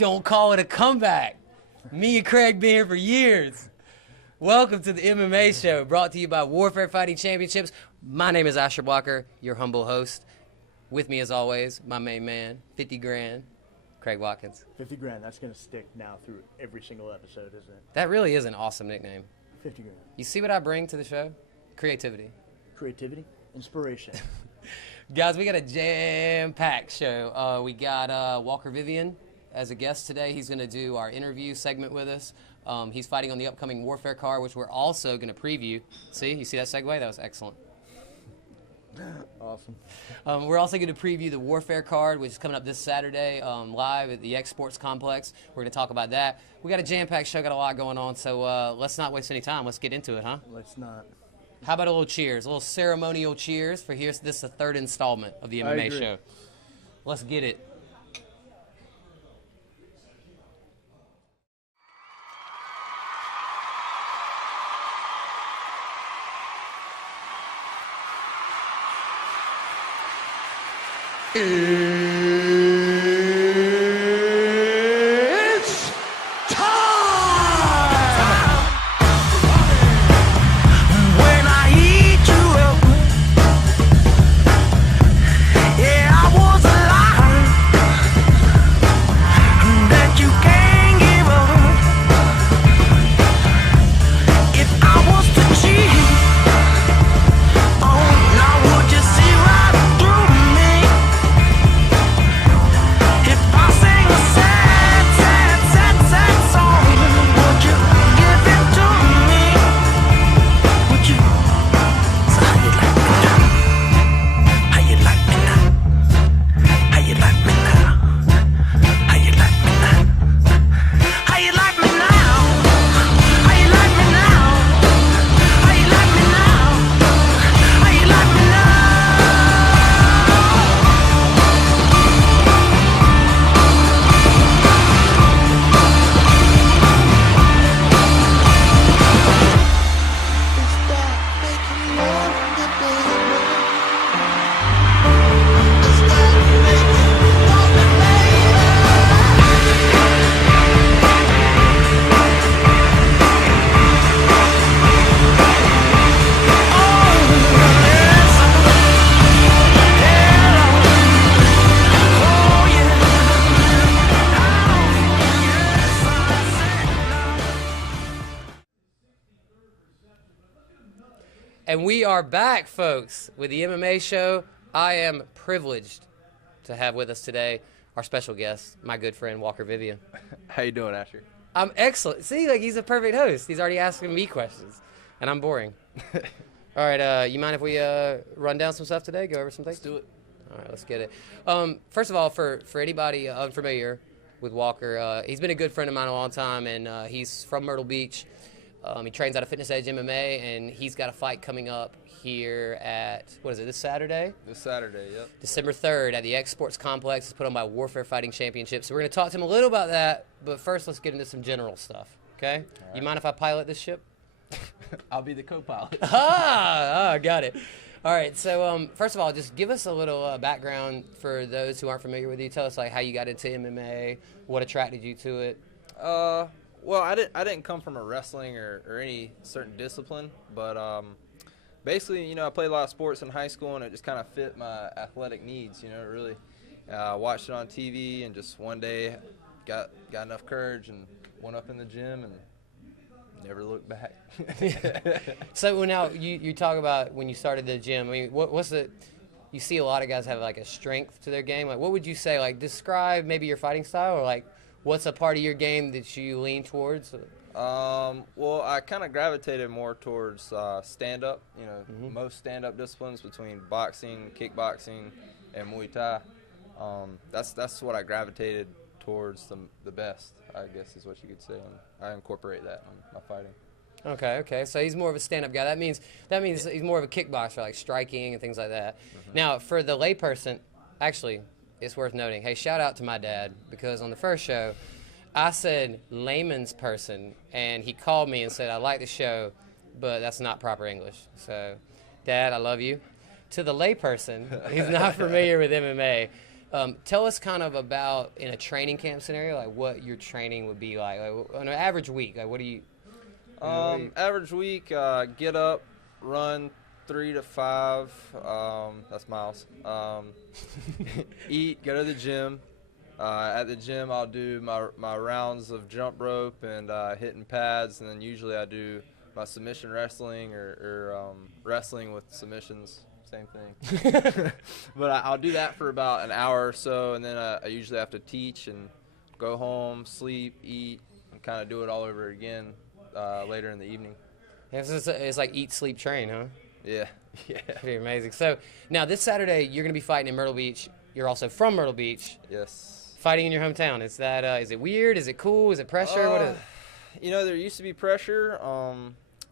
Don't call it a comeback. Me and Craig been here for years. Welcome to the MMA Show, brought to you by Warfare Fighting Championships. My name is Asher Blocker, your humble host. With me, as always, my main man, 50 grand, Craig Watkins. 50 grand, that's going to stick now through every single episode, isn't it? That really is an awesome nickname. 50 grand. You see what I bring to the show? Creativity. Creativity, inspiration. Guys, we got a jam-packed show. We got Walker Vivian as a guest today. He's going to do our interview segment with us. He's fighting on the upcoming Warfare card, which we're also going to preview. See? You see that segue? That was excellent. Awesome. We're also going to preview the Warfare card, which is coming up this Saturday live at the X Sports Complex. We're going to talk about that. We got a jam-packed show, got a lot going on, so let's not waste any time. Let's get into it, huh? Let's not. How about a little cheers, a little ceremonial cheers for this is the third installment of the MMA Show. Let's get it. It's time! When I eat you up, yeah, I was alive, that you can't give up. If I was to cheat, oh, now would you see right through me? If I sing a sad, sad, sad, sad song, would you give it to me? Would you? So how you like me now? How you like me now? How you like me now? How you like me now? How you like me now? How you like me now? How you like me now? How you like me now? Stop making love to me. Stop making love to me. And we are back, folks, with the MMA Show. I am privileged to have with us today our special guest, my good friend, Walker Vivian. How you doing, Asher? I'm excellent. See, like, he's a perfect host. He's already asking me questions, and I'm boring. All right, you mind if we run down some stuff today, go over some things? Let's do it. All right, let's get it. First of all, for anybody unfamiliar with Walker, he's been a good friend of mine a long time, and he's from Myrtle Beach. He trains out of Fitness Edge MMA, and he's got a fight coming up here at, what is it, this Saturday? This Saturday, yep. December 3rd at the X Sports Complex. It's put on by Warfare Fighting Championships. So we're going to talk to him a little about that, but first let's get into some general stuff, okay? All You right. mind if I pilot this ship? I'll be the co-pilot. Got it. All right, so first of all, just give us a little background for those who aren't familiar with you. Tell us like how you got into MMA, what attracted you to it. Well, I didn't come from a wrestling or any certain discipline, but basically, you know, I played a lot of sports in high school, and it just kind of fit my athletic needs. You know, really watched it on TV, and just one day got enough courage and went up in the gym and never looked back. So well, now you talk about when you started the gym. I mean, what's the? You see a lot of guys have like a strength to their game. Like, what would you say? Like, describe maybe your fighting style, or like, what's a part of your game that you lean towards? Well, I kind of gravitated more towards stand-up. You know, most stand-up disciplines between boxing, kickboxing, and Muay Thai. That's what I gravitated towards the best, I guess is what you could say. And I incorporate that in my fighting. Okay. So he's more of a stand-up guy. That means he's more of a kickboxer, like striking and things like that. Now, for the layperson, actually, it's worth noting. Hey, shout out to my dad, because on the first show, I said layman's person, and he called me and said, I like the show, but that's not proper English. So, Dad, I love you. To the layperson who's not familiar with MMA, Tell us kind of about, in a training camp scenario, like what your training would be like on an average week. Like, what do you? Average week, get up, run 3 to 5. That's miles. Eat, go to the gym. At the gym, I'll do my rounds of jump rope and hitting pads, and then usually I do my submission wrestling or wrestling with submissions. Same thing. But I'll do that for about an hour or so, and then I usually have to teach and go home, sleep, eat, and kind of do it all over again later in the evening. Yeah, it's like eat, sleep, train, huh? Yeah. Yeah. Pretty amazing. So now this Saturday you're going to be fighting in Myrtle Beach. You're also from Myrtle Beach. Yes. Fighting in your hometown. Is it weird? Is it cool? Is it pressure? What is it? You know, there used to be pressure,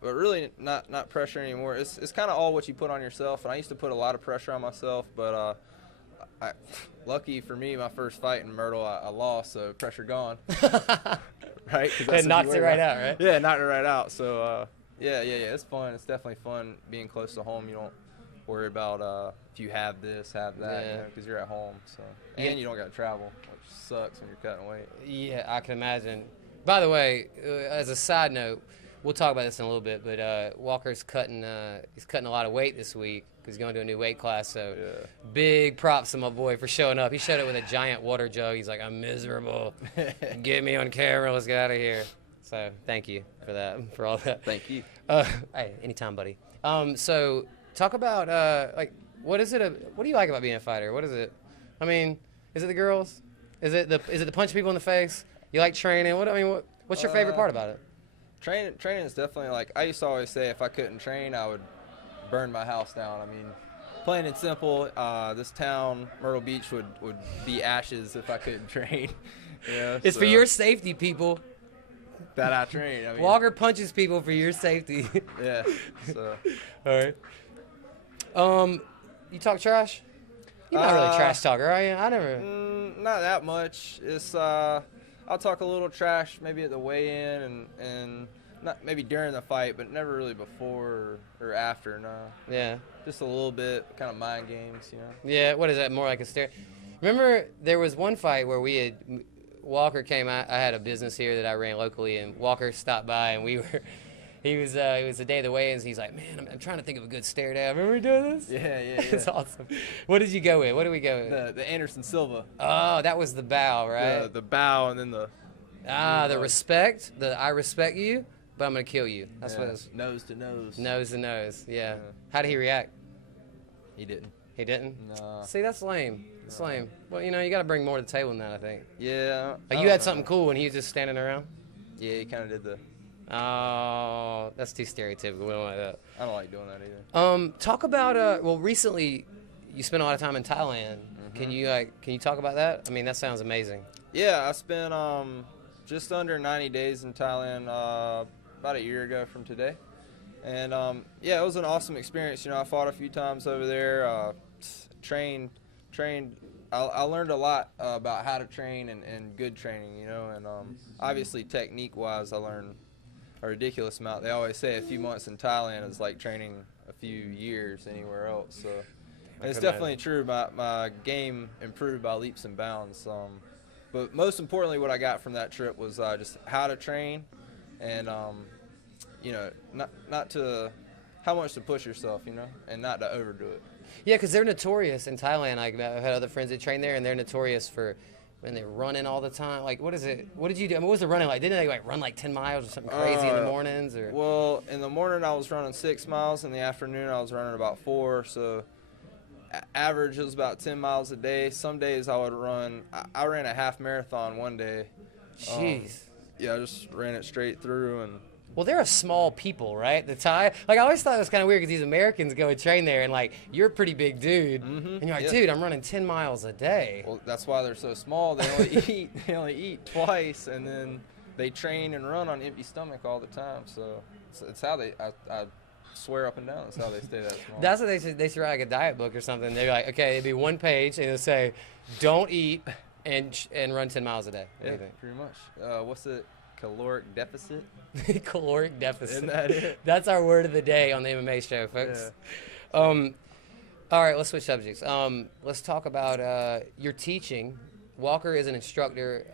but really not pressure anymore. It's kind of all what you put on yourself, and I used to put a lot of pressure on myself, but lucky for me, my first fight in Myrtle, I lost, so pressure gone. Right? It knocks it right out, right? Yeah, knocked it right out. So, yeah, it's fun. It's definitely fun being close to home. You don't worry about if you have this, have that, Yeah. because you're at home. So, Yeah. and you don't got to travel, which sucks when you're cutting weight. Yeah, I can imagine. By the way, as a side note, we'll talk about this in a little bit, but Walker's cutting a lot of weight this week because he's going to a new weight class. So Yeah. big props to my boy for showing up. He showed up with a giant water jug. He's like, I'm miserable. Get me on camera. Let's get out of here. So thank you for that, for all that. Thank you. Hey, anytime, buddy. So talk about what do you like about being a fighter? What is it? I mean, is it the girls? Is it the punch people in the face? You like training? What's your favorite part about it? Training is definitely, like, I used to always say if I couldn't train, I would burn my house down. I mean, plain and simple, this town, Myrtle Beach, would be ashes if I couldn't train. It's for your safety, people. That I train. I mean, Walker punches people for your safety. Yeah. So. All right. You talk trash? You're not really a trash talker, are you? I never. Not that much. It's I'll talk a little trash maybe at the weigh-in and not maybe during the fight, but never really before or after. No. Yeah. Just a little bit, kind of mind games, you know. Yeah. What is that? More like a stare. Remember, there was one fight where Walker came. I had a business here that I ran locally, and Walker stopped by, and we were. It was the day of the weigh-ins. He's like, man, I'm trying to think of a good stare down. Remember we doing this? Yeah. It's awesome. What did you go with? What did we go with? The Anderson Silva. Oh, that was the bow, right? The bow and then the. The respect. I respect you, but I'm gonna kill you. That's what it was. Nose to nose. Nose to nose. Yeah. How did he react? He didn't. He didn't. No. See, that's lame. That's lame. Well, you got to bring more to the table than that, I think. Yeah. Like you had something cool and he was just standing around. Yeah, he kind of did the. Oh, that's too stereotypical. We don't like that. I don't like doing that either. Talk about recently you spent a lot of time in Thailand. Mm-hmm. Can you talk about that? I mean, that sounds amazing. Yeah, I spent just under 90 days in Thailand about a year ago from today, and it was an awesome experience. I fought a few times over there, trained. I learned a lot about how to train and good training, and obviously technique-wise, I learned a ridiculous amount. They always say a few months in Thailand is like training a few years anywhere else. So it's definitely true. My game improved by leaps and bounds. But most importantly, what I got from that trip was just how to train, and not to how much to push yourself, and not to overdo it. Yeah, because they're notorious in Thailand. Like, I've had other friends that train there, and they're notorious for when they're running all the time. Like, what is it? What did you do? I mean, what was the running like? Didn't they run like 10 miles or something crazy in the mornings? Or well, in the morning I was running 6 miles. In the afternoon I was running about 4. So average was about 10 miles a day. Some days I would run. I ran a half marathon one day. Jeez. Yeah, I just ran it straight through and. Well, they're a small people, right? The Thai. Like, I always thought it was kind of weird because these Americans go and train there, and like you're a pretty big dude, and you're like, dude, I'm running 10 miles a day. Well, that's why they're so small. They only eat twice, and then they train and run on empty stomach all the time. So it's how they. I swear up and down, that's how they stay that small. That's what they should write like a diet book or something. They're like, okay, it'd be one page, and it'll say, don't eat and run 10 miles a day. Yeah, pretty much. What's it? Caloric deficit. Caloric deficit. Isn't that it? That's our word of the day on the MMA Show, folks. Yeah. All right, let's switch subjects. Let's talk about your teaching. Walker is an instructor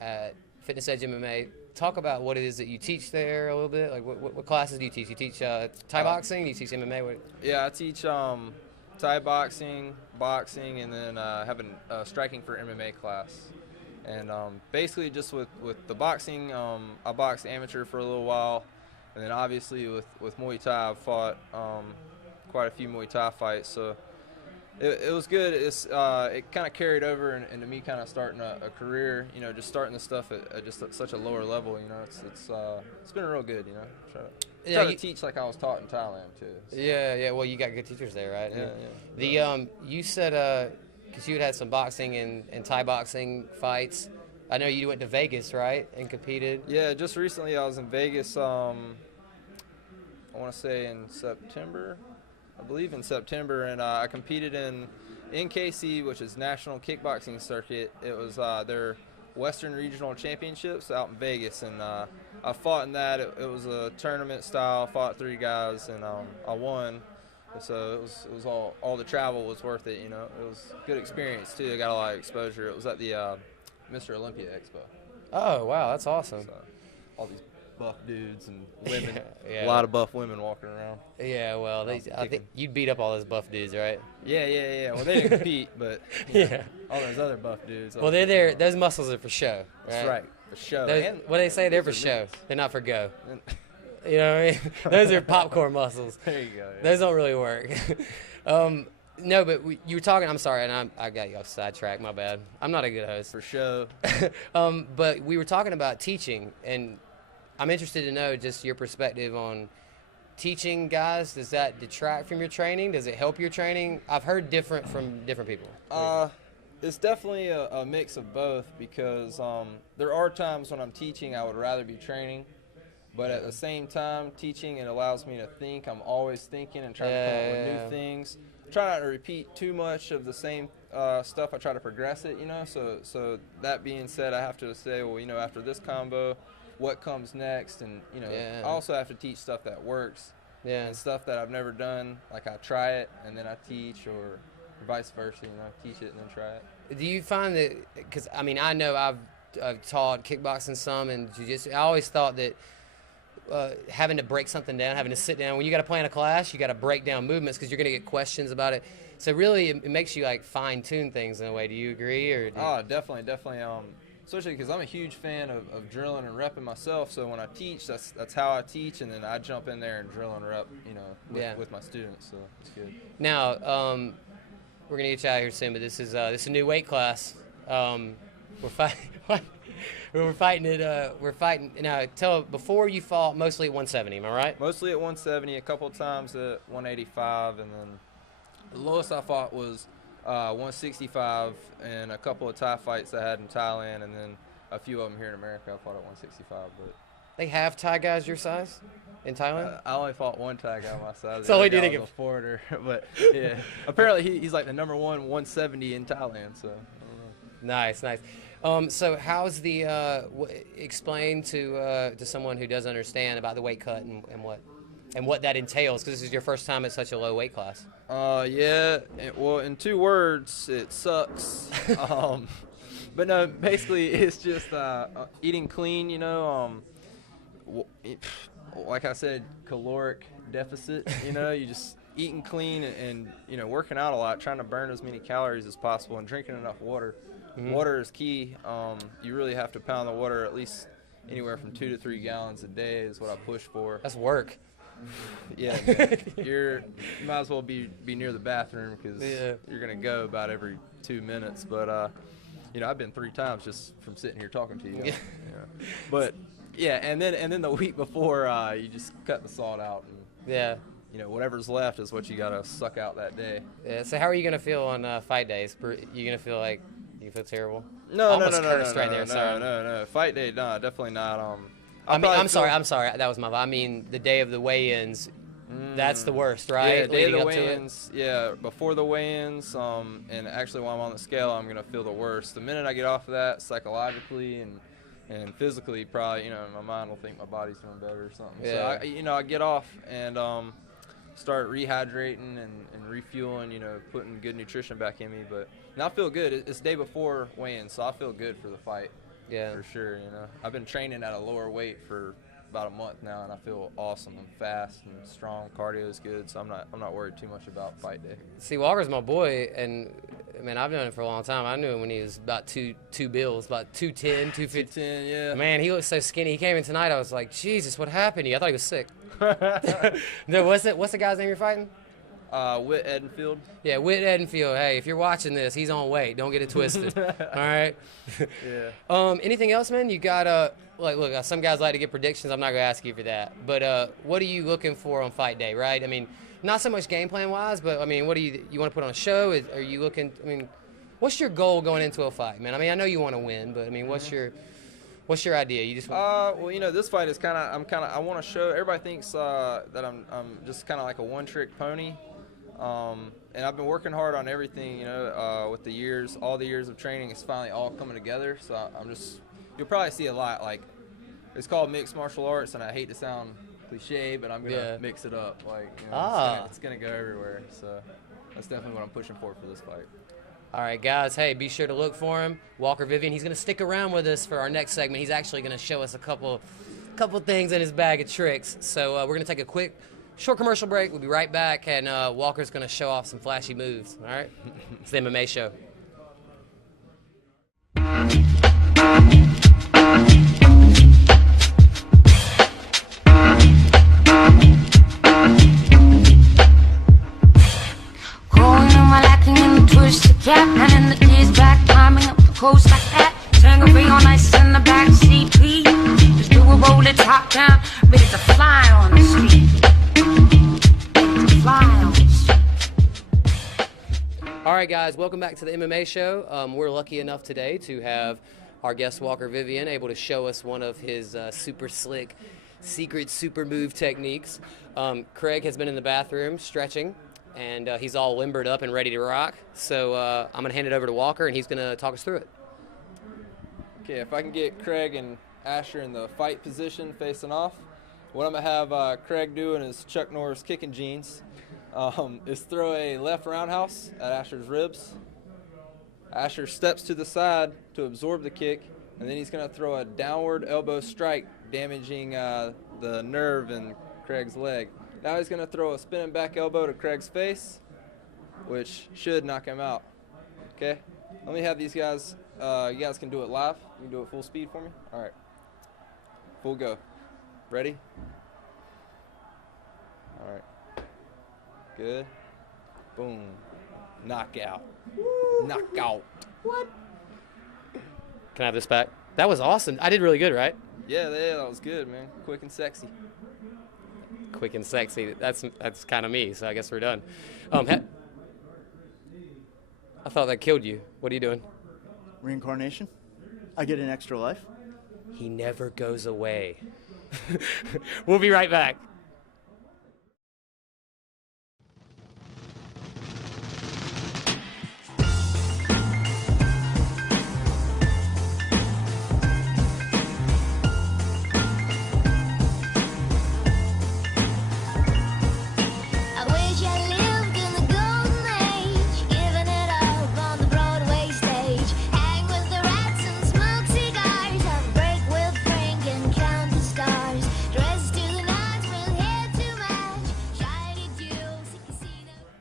at Fitness Edge MMA. Talk about what it is that you teach there a little bit. Like, what classes do you teach? You teach Thai boxing? Do you teach MMA? What? Yeah, I teach Thai boxing, and then have a striking for MMA class. And basically, just with the boxing, I boxed amateur for a little while, and then obviously with Muay Thai, I've fought quite a few Muay Thai fights. So it was good. It kind of carried over into me kind of starting a career. You know, just starting this stuff at just such a lower level. You know, it's been real good. You know, try to teach like I was taught in Thailand too. So. Yeah. Well, you got good teachers there, right? Yeah. You said because you had some boxing and Thai boxing fights. I know you went to Vegas, right, and competed. Yeah, just recently I was in Vegas. I want to say in September. I believe in September, and I competed in NKC, which is National Kickboxing Circuit. It was their Western Regional Championships out in Vegas, and I fought in that. It was a tournament style. Fought 3 guys, and I won. So it was all the travel was worth it. You know, it was a good experience too. I got a lot of exposure. It was at the Mr. Olympia Expo. Oh wow, that's awesome. So, all these buff dudes and women, Yeah. a lot of buff women walking around. Yeah, well, I think you'd beat up all those buff dudes, right? Yeah. Well, they didn't compete, but Yeah. all those other buff dudes. Well, they're there. Those muscles are for show. That's right, for show. Those, what they say, they're for show. meats. They're not for go. You know what I mean? Those are popcorn muscles. There you go. Yeah. Those don't really work. No, but you were talking. I'm sorry, and I got you off sidetrack. My bad. I'm not a good host. For show. But we were talking about teaching, and I'm interested to know just your perspective on teaching guys. Does that detract from your training? Does it help your training? I've heard different from different people. It's definitely a mix of both because there are times when I'm teaching I would rather be training, but at the same time, teaching, it allows me to think. I'm always thinking and trying to come up with new things. I try not to repeat too much of the same stuff. I try to progress it, you know. So that being said, I have to say, well, you know, after this combo, what comes next? And, you know, I also have to teach stuff that works and stuff that I've never done. Like I try it and then I teach, or vice versa, you know, teach it and then try it. Do you find that, because, I mean, I know I've taught kickboxing some and jiu-jitsu. I always thought that having to break something down, having to sit down, when you got to plan a class, you got to break down movements because you're going to get questions about it. So really, it makes you like fine-tune things in a way. Do you agree? Or Definitely. Especially because I'm a huge fan of drilling and repping myself. So when I teach, that's how I teach, and then I jump in there and drill and rep, you know, with my students. So it's good. Now, we're gonna get you out of here soon, but this is a new weight class. We're fighting. We're fighting now. Before you fought mostly at 170, am I right? Mostly at 170, a couple of times at 185, and then the lowest I fought was 165, and a couple of Thai fights I had in Thailand, and then a few of them here in America. I fought at 165, but they have Thai guys your size in Thailand. I only fought one Thai guy my size. So he did did a foreigner, but yeah, apparently he's like the number 170 in Thailand. So Nice. So how's the explain to someone who doesn't understand about the weight cut and what that entails, because this is your first time at such a low weight class? Well, in 2 words, it sucks. But no, basically it's just eating clean, you know. Like I said, caloric deficit, you know. You just eating clean and you know, working out a lot, trying to burn as many calories as possible, and drinking enough water. Mm-hmm. Water is key. You really have to pound the water at least anywhere from 2 to 3 gallons a day is what I push for. That's work. Yeah, you might as well be near the bathroom because you're gonna go about every 2 minutes. But you know, I've been 3 times just from sitting here talking to you. Yeah. But yeah, and then the week before, you just cut the salt out. And, you know, whatever's left is what you gotta suck out that day. Yeah. So how are you gonna feel on fight days? You gonna feel like you feel terrible? No. Fight day, no, definitely not. I'm sorry. That was my. I mean, the day of the weigh-ins. That's the worst, right? Yeah, day of the weigh-ins. Yeah, before the weigh-ins. And actually, while I'm on the scale, I'm gonna feel the worst. The minute I get off of that, psychologically and physically, probably, you know, my mind will think my body's doing better or something. Yeah. So I get off, and start rehydrating and refueling, you know, putting good nutrition back in me. But now I feel good. It's day before weigh-in, so I feel good for the fight. Yeah. For sure, you know. I've been training at a lower weight for about a month now, and I feel awesome. I'm fast and strong. Cardio is good, so I'm not worried too much about fight day. See, Walker's my boy, and man, I've known him for a long time. I knew him when he was about two bills, about 210, 250. 210, yeah. Man, he looked so skinny. He came in tonight. I was like, Jesus, what happened to you? I thought he was sick. No, what's the guy's name you're fighting? Whit Edenfield. Yeah, Whit Edenfield. Hey, if you're watching this, he's on weight. Don't get it twisted. All right. Yeah. Anything else, man? You got look. Some guys like to get predictions. I'm not gonna ask you for that. But what are you looking for on fight day? Right. I mean, not so much game plan wise, but I mean, what do you want to put on a show? Are you looking? I mean, what's your goal going into a fight, man? I mean, I know you want to win, but I mean, what's your idea? You just well, you know, this fight is I want to show. Everybody thinks that I'm just kind of like a one-trick pony. And I've been working hard on everything, you know, with the years, all the years of training, it's finally all coming together. So you'll probably see a lot. Like, it's called mixed martial arts, and I hate to sound cliche, but I'm gonna mix it up. Like, you know, it's gonna go everywhere. So that's definitely what I'm pushing for this fight. All right, guys, hey, be sure to look for him. Walker Vivian, he's going to stick around with us for our next segment. He's actually going to show us a couple things in his bag of tricks. So we're going to take a quick, short commercial break. We'll be right back, and Walker's going to show off some flashy moves, all right? It's the MMA Show. Cap and in the tears back, climbing up the coast like that. Tangerine on ice in the back seat. Just do a roll it top down, ready to fly on the street. Ready to fly on the street. All right, guys, welcome back to the MMA Show. We're lucky enough today to have our guest Walker Vivian able to show us one of his super slick, secret super move techniques. Craig has been in the bathroom stretching, and he's all limbered up and ready to rock. So I'm going to hand it over to Walker, and he's going to talk us through it. Okay, if I can get Craig and Asher in the fight position facing off, what I'm going to have Craig do in his Chuck Norris kicking jeans is throw a left roundhouse at Asher's ribs. Asher steps to the side to absorb the kick, and then he's going to throw a downward elbow strike, damaging the nerve in Craig's leg. Now he's going to throw a spinning back elbow to Craig's face, which should knock him out. Okay? Let me have these guys. You guys can do it live. You can do it full speed for me. All right. Full go. Ready? All right. Good. Boom. Knockout. Knockout. What? Can I have this back? That was awesome. I did really good, right? Yeah, that was good, man. Quick and sexy. Quick and sexy. That's kind of me, so I guess we're done. I thought that killed you. What are you doing? Reincarnation? I get an extra life? He never goes away. We'll be right back.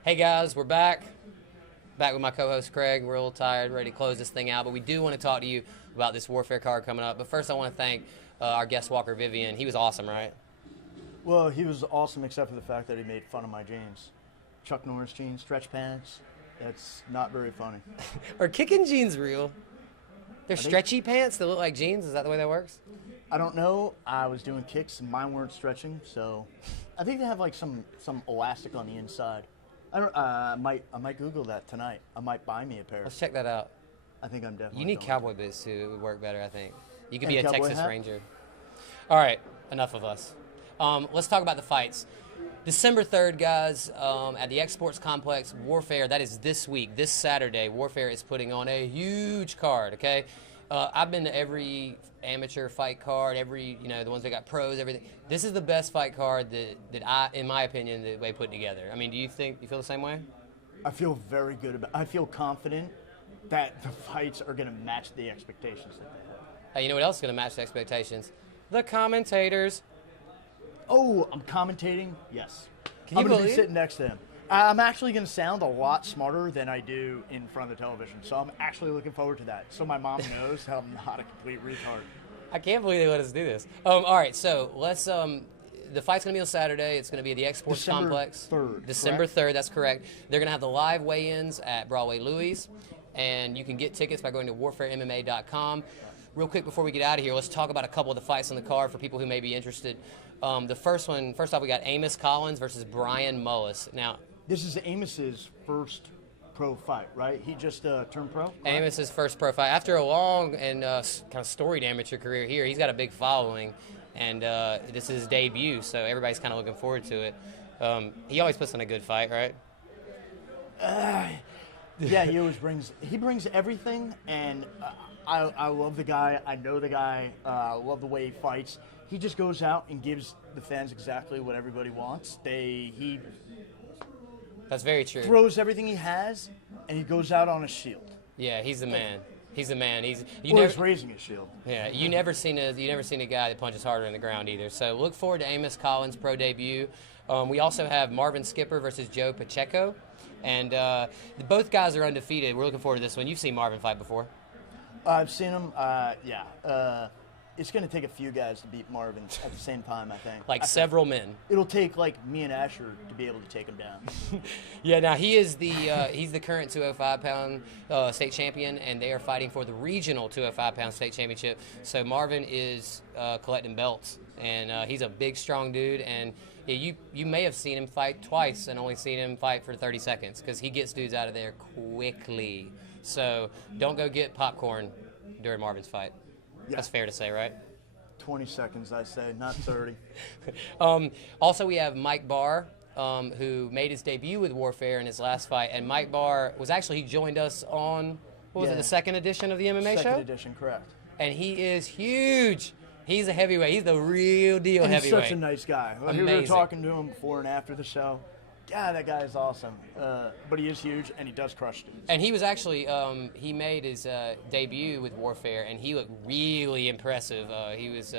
Hey guys, we're back with my co-host Craig. We're a little tired, ready to close this thing out, but we do want to talk to you about this Warfare card coming up. But first I want to thank our guest Walker Vivian. He was awesome, right? Well, he was awesome except for the fact that he made fun of my jeans. Chuck Norris jeans, stretch pants. That's not very funny. Are kicking jeans real? They're stretchy pants that look like jeans? Is that the way that works? I don't know. I was doing kicks and mine weren't stretching, so I think they have like some elastic on the inside. I might Google that tonight. I might buy me a pair. Let's check that out. I think I'm definitely. You need going cowboy boots too. It would work better, I think. You could And be a cowboy Texas hat? Ranger. All right, enough of us. Let's talk about the fights. December 3rd, guys, at the Exports Complex, Warfare. That is this week, this Saturday. Warfare is putting on a huge card. Okay, I've been to every amateur fight card, every the ones that got pros, everything. This is the best fight card that I, in my opinion, that they put together. I mean, do you feel the same way? I feel very good about. I feel confident that the fights are going to match the expectations that they have. Hey, you know what else is going to match the expectations? The commentators. Oh, I'm commentating. Yes. Can you I'm going to be believe? sitting next to them. I'm actually going to sound a lot smarter than I do in front of the television, so I'm actually looking forward to that. So my mom knows how I'm not a complete retard. I can't believe they let us do this. All right, so let's. The fight's going to be on Saturday. It's going to be at the X Sports December Complex. 3rd, December correct? 3rd, that's correct. They're going to have the live weigh-ins at Broadway Louis, and you can get tickets by going to warfaremma.com. Real quick before we get out of here, let's talk about a couple of the fights on the card for people who may be interested. The first off, we got Amos Collins versus Brian Mullis. Now, This is Amos's first pro fight, right? He just turned pro? correct? Amos's first pro fight. After a long and kind of storied amateur career here, he's got a big following, and this is his debut, so everybody's kind of looking forward to it. He always puts on a good fight, right? Yeah, he always brings everything, and I love the guy. I know the guy. I love the way he fights. He just goes out and gives the fans exactly what everybody wants. He That's very true. throws everything he has, and he goes out on a shield. Yeah, he's the man. He's the man. He's Raising a shield. Yeah, you never seen a guy that punches harder in the ground either. So look forward to Amos Collins' pro debut. We also have Marvin Skipper versus Joe Pacheco, and both guys are undefeated. We're looking forward to this one. You've seen Marvin fight before. I've seen him. It's going to take a few guys to beat Marvin at the same time, I think. Several men. It'll take like me and Asher to be able to take him down. Yeah, now he is he's the current 205-pound state champion, and they are fighting for the regional 205-pound state championship. So Marvin is collecting belts, and he's a big, strong dude. And yeah, you may have seen him fight twice and only seen him fight for 30 seconds because he gets dudes out of there quickly. So don't go get popcorn during Marvin's fight. Yeah. That's fair to say, right? 20 seconds, I say, not 30. Also, we have Mike Barr, who made his debut with Warfare in his last fight. And Mike Barr he joined us on, the second edition of the MMA Show? Second edition, correct. And he is huge. He's a heavyweight. He's the real deal And he's heavyweight. such a nice guy. We Amazing. were talking to him before and after the show. God, that guy is awesome. But he is huge, and he does crush dudes. And he was actually, he made his debut with Warfare, and he looked really impressive. He was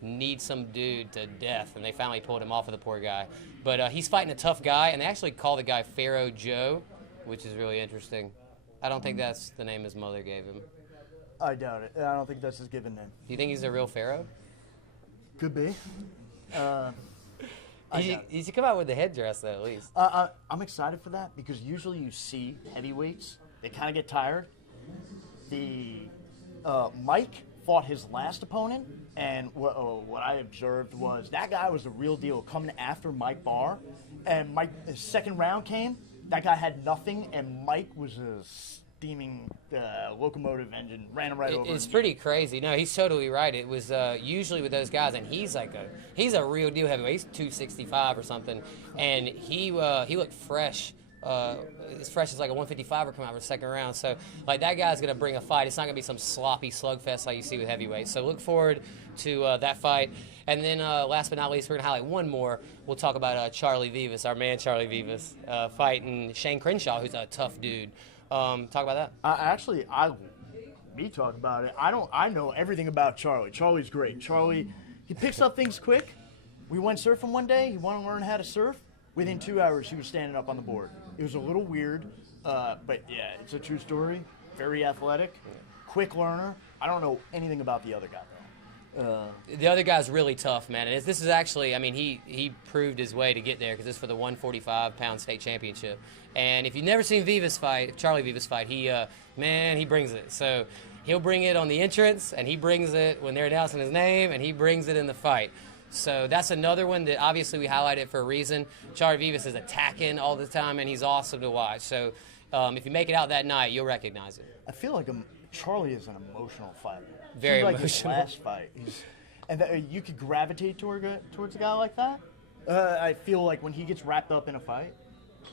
need some dude to death, and they finally pulled him off of the poor guy. But he's fighting a tough guy, and they actually call the guy Pharaoh Joe, which is really interesting. I don't think that's the name his mother gave him. I doubt it. I don't think that's his given name. Do you think he's a real Pharaoh? Could be. He should come out with the headdress, though, at least. I'm excited for that because usually you see heavyweights, they kind of get tired. Mike fought his last opponent, and what I observed was that guy was the real deal coming after Mike Barr. And his second round came, that guy had nothing, and Mike was a steaming locomotive engine, ran him right over. It's pretty crazy. No, he's totally right. It was usually with those guys, and he's a real deal heavyweight. He's 265 or something, and he looked fresh. As fresh as like a 155er come out for the second round. So like that guy's gonna bring a fight. It's not gonna be some sloppy slugfest like you see with heavyweights. So look forward to that fight. And then last but not least, we're gonna highlight one more. We'll talk about Charlie Vivas, our man Charlie Vivas, fighting Shane Crenshaw, who's a tough dude. Talk about that. Me talk about it. I know everything about Charlie. Charlie's great. Charlie, he picks up things quick. We went surfing one day. He wanted to learn how to surf. Within 2 hours, he was standing up on the board. It was a little weird, but yeah, it's a true story. Very athletic, quick learner. I don't know anything about the other guy, though. The other guy's really tough, man. And this is actually, I mean, he proved his way to get there because this is for the 145-pound state championship. And if you've never seen Charlie Vivas fight, he brings it. So he'll bring it on the entrance, and he brings it when they're announcing his name, and he brings it in the fight. So that's another one that obviously we highlighted for a reason. Charlie Vivas is attacking all the time, and he's awesome to watch. So if you make it out that night, you'll recognize it. I feel like Charlie is an emotional fighter. Very like emotional. His last fight, you could gravitate towards a guy like that. I feel like when he gets wrapped up in a fight,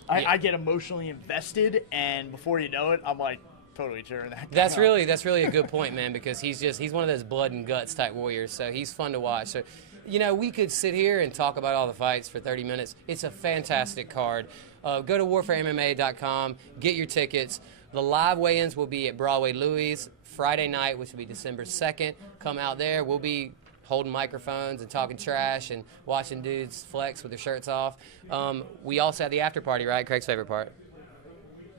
I get emotionally invested, and before you know it, I'm like totally cheering that. That's guy on. really a good point, man, because he's one of those blood and guts type warriors. So he's fun to watch. So, we could sit here and talk about all the fights for 30 minutes. It's a fantastic card. Go to warfaremma.com, get your tickets. The live weigh-ins will be at Broadway Louis Friday night, which will be December 2nd. Come out there. We'll be holding microphones and talking trash and watching dudes flex with their shirts off. We also have the after party, right? Craig's favorite part.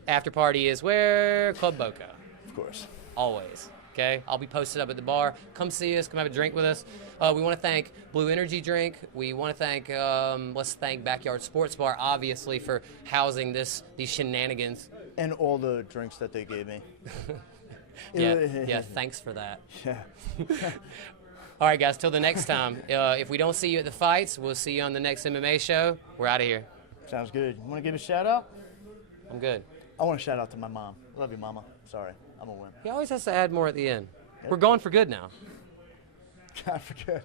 After party is where? Club Boca. Of course. Always. Okay? I'll be posted up at the bar. Come see us. Come have a drink with us. We want to thank Blue Energy Drink. We want to thank, let's thank Backyard Sports Bar, obviously, for housing these shenanigans. And all the drinks that they gave me. Yeah, thanks for that. Yeah. All right, guys, till the next time. If we don't see you at the fights, we'll see you on the next MMA show. We're out of here. Sounds good. You want to give a shout out? I'm good. I want to shout out to my mom. Love you, Mama. Sorry, I'm a win. He always has to add more at the end. We're going for good now. I forget.